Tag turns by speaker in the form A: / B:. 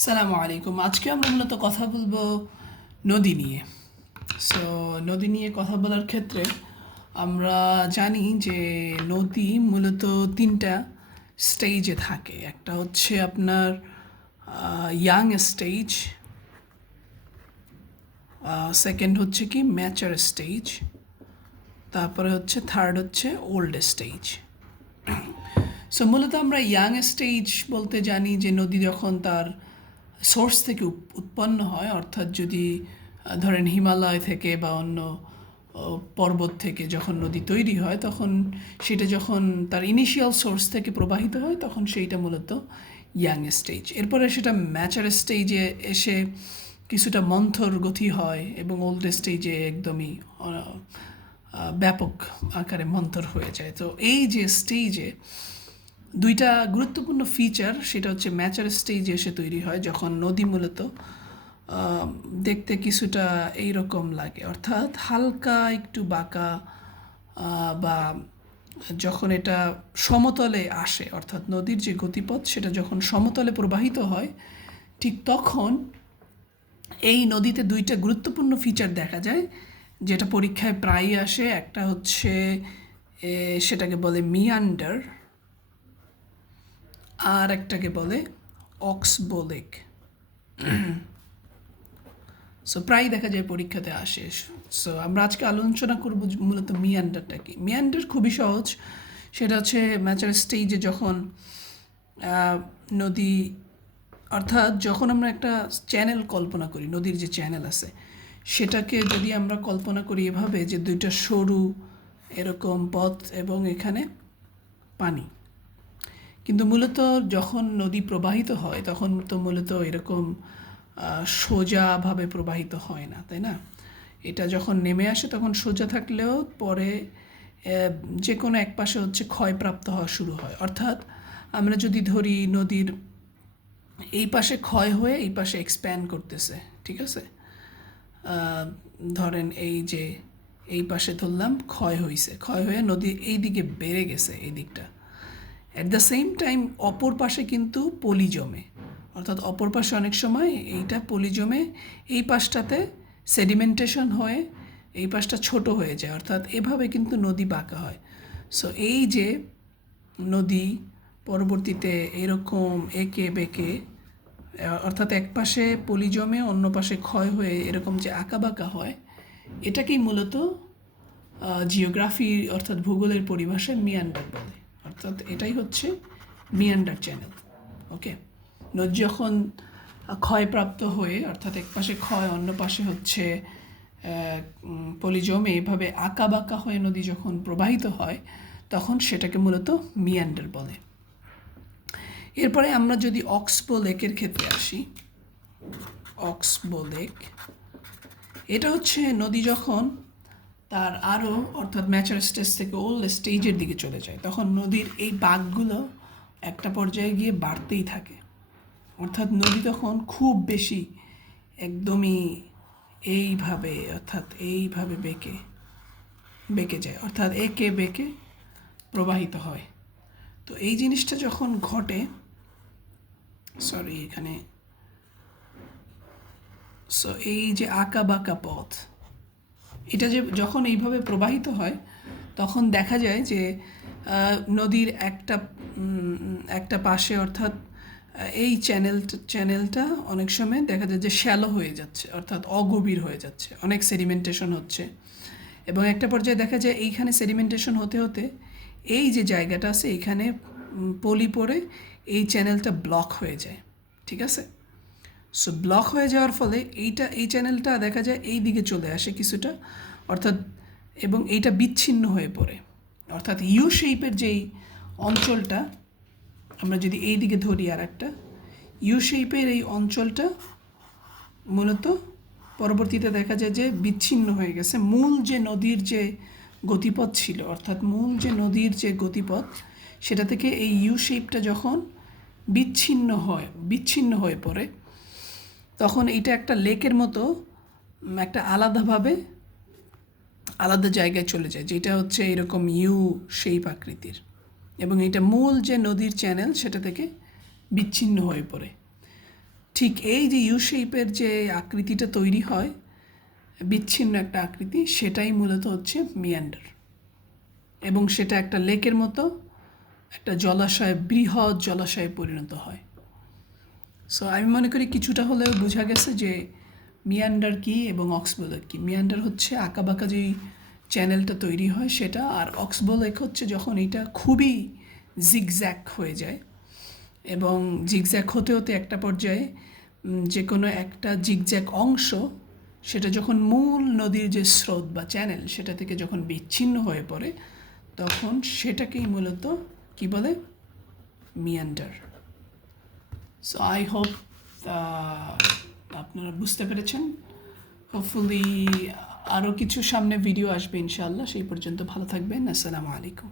A: সালামু আলাইকুম। আজকে আমরা মূলত কথা বলব নদী নিয়ে। সো নদী নিয়ে কথা বলার ক্ষেত্রে আমরা জানি যে নদী মূলত তিনটা স্টেজে থাকে। একটা হচ্ছে আপনার ইয়াং স্টেজ সেকেন্ড হচ্ছে কি ম্যাচার স্টেজ তারপরে হচ্ছে থার্ড হচ্ছে ওল্ড স্টেজ সো মূলত আমরা ইয়াং স্টেজ বলতে জানি যে নদী যখন তার সোর্স থেকে উৎপন্ন হয়, অর্থাৎ যদি ধরেন হিমালয় থেকে বা অন্য পর্বত থেকে যখন নদী তৈরি হয়, তখন সেটা যখন তার ইনিশিয়াল সোর্স থেকে প্রবাহিত হয়, তখন সেইটা মূলত ইয়াং স্টেজ এরপরে সেটা ম্যাচার স্টেজে এসে কিছুটা মন্থর গতি হয় এবং ওল্ড স্টেজে একদমই ব্যাপক আকারে মন্থর হয়ে যায়। তো এই যে স্টেজে দুইটা গুরুত্বপূর্ণ ফিচার সেটা হচ্ছে ম্যাচার স্টেজে এসে তৈরি হয়, যখন নদী মূলত দেখতে কিছুটা এইরকম লাগে। অর্থাৎ হালকা একটু বাঁকা বা যখন এটা সমতলে আসে, অর্থাৎ নদীর যে গতিপথ, সেটা যখন সমতলে প্রবাহিত হয়, ঠিক তখন এই নদীতে দুইটা গুরুত্বপূর্ণ ফিচার দেখা যায়, যেটা পরীক্ষায় প্রায়ই আসে। একটা হচ্ছে সেটাকে বলে মিয়ান্ডার আর একটাকে বলে অক্সবোলেক। সো প্রায় দেখা যায় পরীক্ষাতে আসে। সো আমরা আজকে আলোচনা করব মূলত মিয়ান্ডারটা কি। মিয়ান্ডার খুবই সহজ। সেটা হচ্ছে ম্যাচার স্টেজে যখন নদী, অর্থাৎ যখন আমরা একটা চ্যানেল কল্পনা করি, নদীর যে চ্যানেল আছে, সেটাকে যদি আমরা কল্পনা করি এভাবে যে দুইটা সরু, এরকম পথ এবং এখানে পানি। কিন্তু মূলত যখন নদী প্রবাহিত হয়, তখন তো মূলত এরকম সোজাভাবে প্রবাহিত হয় না, তাই না? এটা যখন নেমে আসে, তখন সোজা থাকলেও পরে যে কোনো এক পাশে হচ্ছে ক্ষয়প্রাপ্ত হওয়া শুরু হয়। অর্থাৎ আমরা যদি ধরি নদীর এই পাশে ক্ষয় হয়ে এই পাশে এক্সপ্যান্ড করতেছে, ঠিক আছে? ধরেন এই যে, এই পাশে ধরলাম ক্ষয় হয়েছে ক্ষয় হয়ে নদী এই দিকে বেড়ে গেছে, এই দিকটা। অ্যাট দ্য সেম টাইম অপর পাশে কিন্তু পলি জমে অর্থাৎ অপর পাশে অনেক সময় এইটা পলি জমে এই পাশটাতে সেডিমেন্টেশন হয়ে, এই পাশটা ছোট হয়ে যায়। অর্থাৎ এভাবে কিন্তু নদী বাঁকা হয়। সো এই যে নদী পরবর্তীতে এরকম এঁকে বেঁকে অর্থাৎ এক পাশে পলি জমে অন্য পাশে ক্ষয় হয়ে এরকম যে আঁকা বাঁকা হয়, এটাকেই মূলত জিওগ্রাফি অর্থাৎ ভূগোলের পরিভাষায় মিয়ান্ডার বলে। অর্থাৎ এটাই হচ্ছে মিয়ান্ডার চ্যানেল ওকে নদী যখন ক্ষয়প্রাপ্ত হয়ে, অর্থাৎ এক পাশে ক্ষয়, অন্য পাশে হচ্ছে পলি জমে এভাবে আঁকা বাঁকা হয়ে নদী যখন প্রবাহিত হয়, তখন সেটাকে মূলত মিয়ান্ডার বলে। এরপরে আমরা যদি অক্সবো লেকের ক্ষেত্রে আসি অক্সবো লেক এটা হচ্ছে নদী যখন তার আরও অর্থাৎ ম্যাচার স্টেজ থেকে ওল্ড স্টেজের দিকে চলে যায়। তখন নদীর এই বাঘগুলো একটা পর্যায়ে গিয়ে বাড়তেই থাকে। অর্থাৎ নদী তখন খুব বেশি একদমই এইভাবে, অর্থাৎ এইভাবে বেঁকে বেঁকে যায়। অর্থাৎ একে বেঁকে প্রবাহিত হয়। তো এই জিনিসটা যখন ঘটে সরি এখানে সো এই যে আঁকা বাঁকা পথ এটা যে যখন এইভাবে প্রবাহিত হয়, তখন দেখা যায় যে নদীর একটা একটা পাশে অর্থাৎ এই চ্যানেল চ্যানেলটা অনেক সময় দেখা যায় যে শ্যালো হয়ে যাচ্ছে, অর্থাৎ অগভীর হয়ে যাচ্ছে, অনেক সেডিমেন্টেশন হচ্ছে। এবং একটা পর্যায়ে দেখা যায় এইখানে সেডিমেন্টেশন হতে হতে এই যে জায়গাটা আছে, এইখানে পলি পড়ে এই চ্যানেলটা ব্লক হয়ে যায়, ঠিক আছে? সো ব্লক হয়ে যাওয়ার ফলে এইটা, এই চ্যানেলটা দেখা যায় এই দিকে চলে আসে কিছুটা, অর্থাৎ, এবং এইটা বিচ্ছিন্ন হয়ে পড়ে। অর্থাৎ ইউ শেপের যেই অঞ্চলটা, আমরা যদি এই দিকে ধরি আর একটা ইউ শেপের এই অঞ্চলটা মূলত পরবর্তীতে দেখা যায় যে বিচ্ছিন্ন হয়ে গেছে। মূল যে নদীর যে গতিপথ ছিল, অর্থাৎ মূল যে নদীর যে গতিপথ, সেটা থেকে এই ইউ শেপটা যখন বিচ্ছিন্ন হয়, বিচ্ছিন্ন হয়ে পড়ে তখন এইটা একটা লেকের মতো একটা আলাদাভাবে আলাদা জায়গায় চলে যায়, যেটা হচ্ছে এরকম ইউ শেপ আকৃতির। এবং এটা মূল যে নদীর চ্যানেল সেটা থেকে বিচ্ছিন্ন হয়ে পড়ে। ঠিক এই যে ইউ শেপের যে আকৃতিটা তৈরি হয়, বিচ্ছিন্ন একটা আকৃতি, সেটাই মূলত হচ্ছে মিয়ান্ডার এবং সেটা একটা লেকের মতো, একটা জলাশয়, বৃহৎ জলাশয়ে পরিণত হয়। সো আমি মনে করি কিছুটা হলেও বোঝা গেছে যে মিয়ান্ডার কি এবং অক্সবোলেক কি? মিয়ান্ডার হচ্ছে আঁকাবাঁকা যেই চ্যানেলটা তৈরি হয় সেটা, আর অক্সবোলেক হচ্ছে যখন এটা খুবই জিগজ্যাক হয়ে যায় এবং জিগজ্যাক হতে হতে একটা পর্যায়ে যে কোনো একটা জিগজ্যাক অংশ সেটা যখন মূল নদীর যে স্রোত বা চ্যানেল সেটা থেকে যখন বিচ্ছিন্ন হয়ে পড়ে, তখন সেটাকেই মূলত কি বলে? মিয়ান্ডার। সো আই হোপ আপনারা বুঝতে পেরেছেন। হোপফুলি আরও কিছু সামনে ভিডিও আসবে ইনশাআল্লাহ। সেই পর্যন্ত ভালো থাকবেন। আসসালামু আলাইকুম।